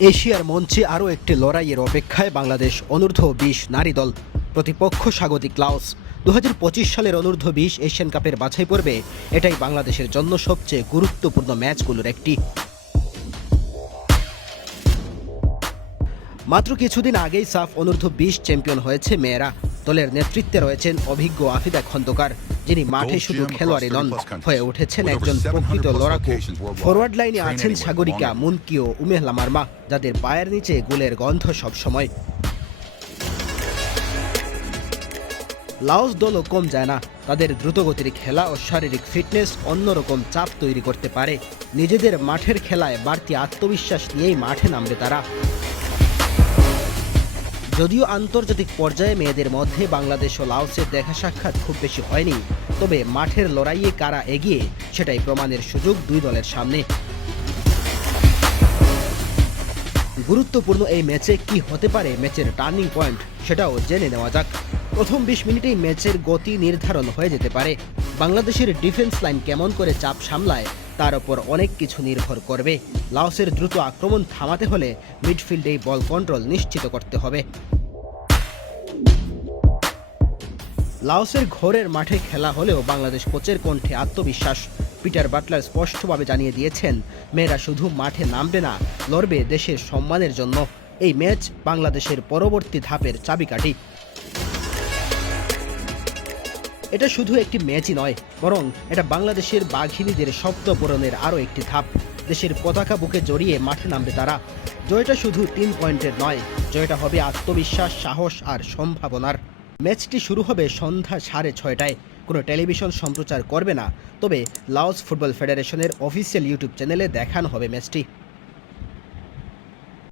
এশিয়ার মঞ্চে আরও একটি লড়াইয়ের অপেক্ষায় বাংলাদেশ অনূর্ধ্ব বিশ নারী দল, প্রতিপক্ষ স্বাগতিক লাওস। দু সালের অনূর্ধ্ব বিশ এশিয়ান কাপের বাছাই পর্বে এটাই বাংলাদেশের জন্য সবচেয়ে গুরুত্বপূর্ণ ম্যাচগুলোর একটি। মাত্র কিছুদিন আগেই সাফ অনূর্ধ্ব বিশ চ্যাম্পিয়ন হয়েছে মেয়েরা। দলের নেতৃত্বে রয়েছেন অভিজ্ঞ আফিদা খন্দকার যিনি মাঠে শুধু খেলোয়াড়ই নন হয়ে উঠেছেন একজন প্রকৃত লড়াকু। ফরওয়ার্ড লাইনে আছেন সাগরিকা মুনকি ও উমেহলা মার্মা যাদের পায়ের নিচে গোলের গন্ধ সবসময়। লাওস দলও কম যায় না তাদের দ্রুতগতির খেলা ও শারীরিক ফিটনেস অন্যরকম চাপ তৈরি করতে পারে। নিজেদের মাঠের খেলায় বাড়তি আত্মবিশ্বাস নিয়েই মাঠে নামবে তারা। যদিও আন্তর্জাতিক পর্যায়ে মেয়েদের মধ্যে বাংলাদেশ ও লাওসের দেখা সাক্ষাৎ খুব বেশি হয়নি, তবে মাঠের লড়াইয়ে কারা এগিয়ে সেটাই প্রমাণের সুযোগ দুই দলের সামনে। গুরুত্বপূর্ণ এই ম্যাচে কি হতে পারে ম্যাচের টার্নিং পয়েন্ট সেটাও জেনে নেওয়া যাক। প্রথম বিশ মিনিটেই ম্যাচের গতি নির্ধারণ হয়ে যেতে পারে। বাংলাদেশের ডিফেন্স লাইন কেমন করে চাপ সামলায় তার ওপর অনেক কিছু নির্ভর করবে। লাওসের দ্রুত আক্রমণ থামাতে হলে মিডফিল্ডেই বল কন্ট্রোল নিশ্চিত করতে হবে। লাওসের ঘরের মাঠে খেলা হলেও বাংলাদেশ কোচের কণ্ঠে আত্মবিশ্বাস। পিটার বাটলার স্পষ্টভাবে জানিয়ে দিয়েছেন, মেয়েরা শুধু মাঠে নামবে না, লড়বে দেশের সম্মানের জন্য। এই ম্যাচ বাংলাদেশের পরবর্তী ধাপের চাবিকাঠি। এটা শুধু একটি ম্যাচই নয়, বরং এটা বাংলাদেশের বাঘিনীদের শব্দ পূরণের আরও একটি ধাপ। দেশের পতাকা বুকে জড়িয়ে মাঠে নামবে তারা। জয়টা শুধু তিন পয়েন্টের নয়, জয়টা হবে আত্মবিশ্বাস, সাহস আর সম্ভাবনার। ম্যাচটি শুরু হবে সন্ধ্যা সাড়ে ছয়টায়। কোনো টেলিভিশন সম্প্রচার করবে না, তবে লাওস ফুটবল ফেডারেশনের অফিসিয়াল ইউটিউব চ্যানেলে দেখানো হবে ম্যাচটি।